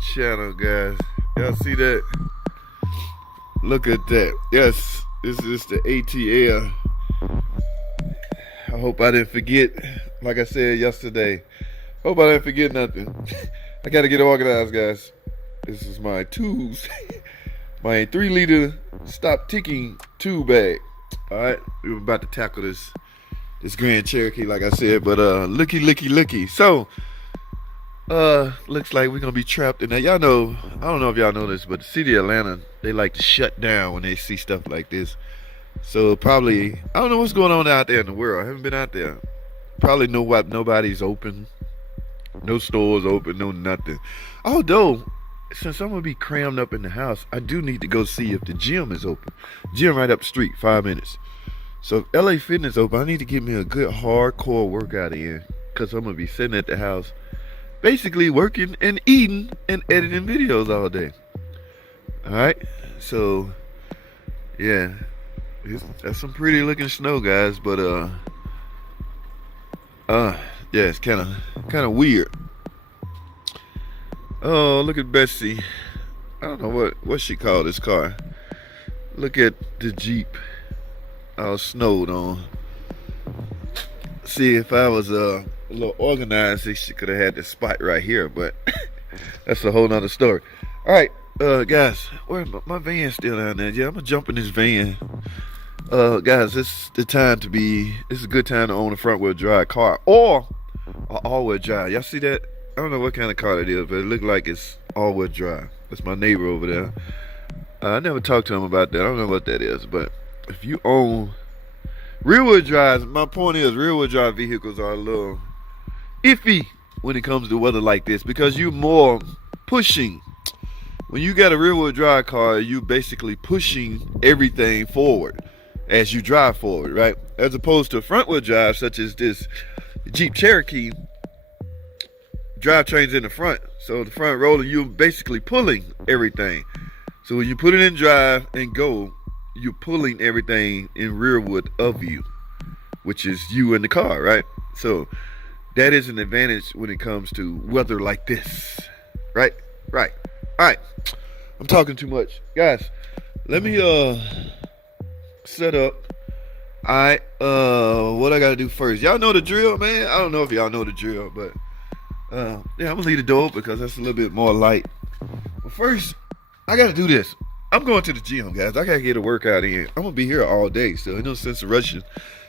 channel, guys. Y'all see that? Look at that. Yes, this is the ATL. I hope I didn't forget, like I said yesterday. Hope I didn't forget nothing. I gotta get organized, guys. This is my tubes. My 3-liter stop ticking tube bag. Alright, we're about to tackle this Grand Cherokee, like I said, but looky. So looks like we're gonna be trapped in there. Y'all know, I don't know if y'all know this, but the city of Atlanta, they like to shut down when they see stuff like this. So probably, I don't know what's going on out there in the world. I haven't been out there. Probably nobody's open. No stores open, no nothing. Although, since I'm gonna be crammed up in the house, I do need to go see if the gym is open. Gym right up the street, 5 minutes. So if LA Fitness open, I need to get me a good hardcore workout in, because I'm gonna be sitting at the house basically working and eating and editing videos all day. Alright, so yeah, that's some pretty looking snow, guys, but yeah, it's kind of weird. Oh, look at Betsy. I don't know what she called this car. Look at the Jeep all snowed on. See, if I was a little organized, she could have had this spot right here, but that's a whole nother story. All right, guys, where my van's still down there. Yeah, I'm gonna jump in this van. Guys, this is a good time to own a front wheel drive car or an all wheel drive. Y'all see that? I don't know what kind of car it is, but it looked like it's all wheel drive. That's my neighbor over there. I never talked to him about that. I don't know what that is, but if you own rear wheel drives, my point is rear wheel drive vehicles are a little iffy when it comes to weather like this, because you're more pushing. When you got a rear wheel drive car, you basically pushing everything forward as you drive forward, right? As opposed to front wheel drive, such as this Jeep Cherokee, drivetrain's in the front, so the front roller, you're basically pulling everything. So when you put it in drive and go, you're pulling everything in rearward of you, which is you in the car, right? So that is an advantage when it comes to weather like this, right? All right, I'm talking too much, guys. Let me set up. All right, what I gotta do first? Y'all know the drill, man. I don't know if y'all know the drill, but yeah, I'm gonna leave the door because that's a little bit more light. But first, I gotta do this. I'm going to the gym, guys. I gotta get a workout in. I'm gonna be here all day, so there's no sense of rushing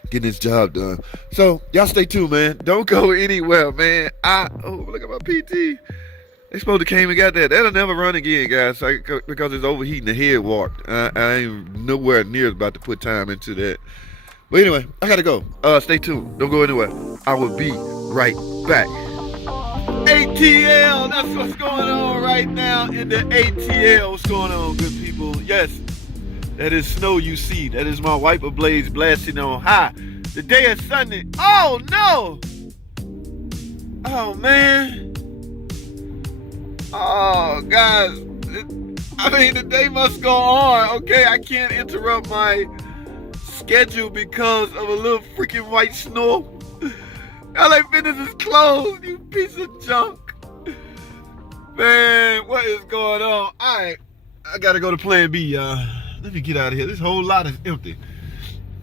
getting this job done. So y'all stay tuned, man. Don't go anywhere, man. Oh, look at my PT. They supposed to came and got that. That'll never run again, guys, because it's overheating. The head warped. I ain't nowhere near about to put time into that. But anyway, I gotta go. Stay tuned. Don't go anywhere. I will be right back. ATL, that's what's going on right now in the ATL. What's going on, good people? Yes, that is snow you see. That is my wiper blades blasting on high. The day is Sunday. Oh, no. Oh, man. Oh, guys. I mean, the day must go on. Okay, I can't interrupt my schedule because of a little freaking white snow. LA Fitness is closed, you piece of junk. Man, what is going on? Alright, I gotta go to plan B, y'all. Let me get out of here. This whole lot is empty.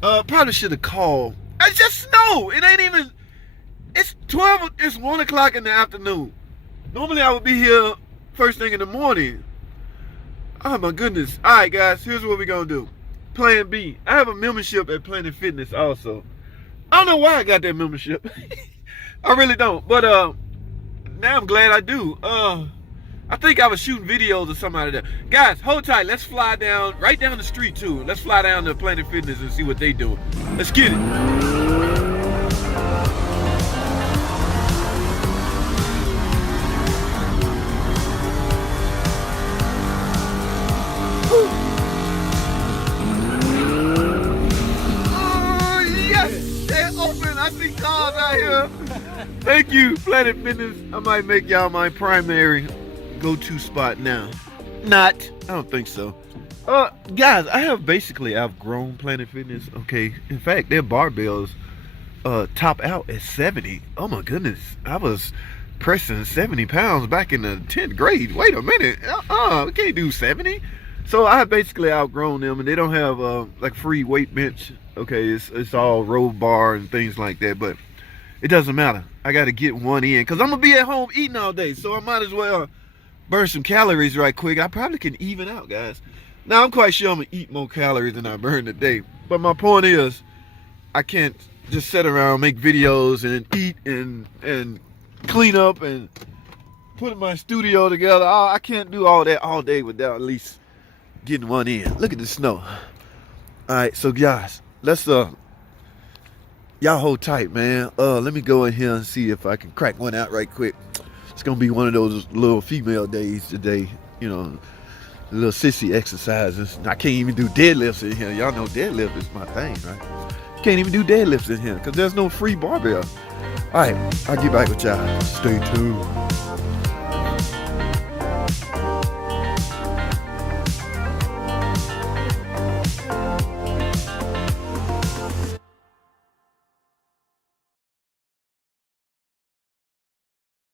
Probably should have called. It's just snow. It ain't even, it's 1 o'clock in the afternoon. Normally I would be here first thing in the morning. Oh my goodness. Alright guys, here's what we're gonna do. Plan B. I have a membership at Planet Fitness also. I don't know why I got that membership. I really don't. But now I'm glad I do. I think I was shooting videos of somebody there. Guys, hold tight. Let's fly down, right down the street too. Let's fly down to Planet Fitness and see what they doing. Let's get it. I see cars out here. Thank you, Planet Fitness. I might make y'all my primary go-to spot now. Not. I don't think so. Guys, I have basically outgrown Planet Fitness. Okay. In fact, their barbells top out at 70. Oh my goodness. I was pressing 70 pounds back in the 10th grade. Wait a minute. We can't do 70. So I have basically outgrown them, and they don't have like free weight bench. Okay, it's all row bar and things like that, but it doesn't matter. I got to get one in because I'm going to be at home eating all day, so I might as well burn some calories right quick. I probably can even out, guys. Now, I'm quite sure I'm going to eat more calories than I burn today, but my point is I can't just sit around, make videos, and eat and clean up and put my studio together. I can't do all that all day without at least getting one in. Look at the snow. All right, so guys, let's y'all hold tight, man. Let me go in here and see if I can crack one out right quick. It's gonna be one of those little female days today, you know, little sissy exercises. I can't even do deadlifts in here. Y'all know deadlift is my thing, right? Can't even do deadlifts in here because there's no free barbell. All right, I'll get back with y'all. Stay tuned.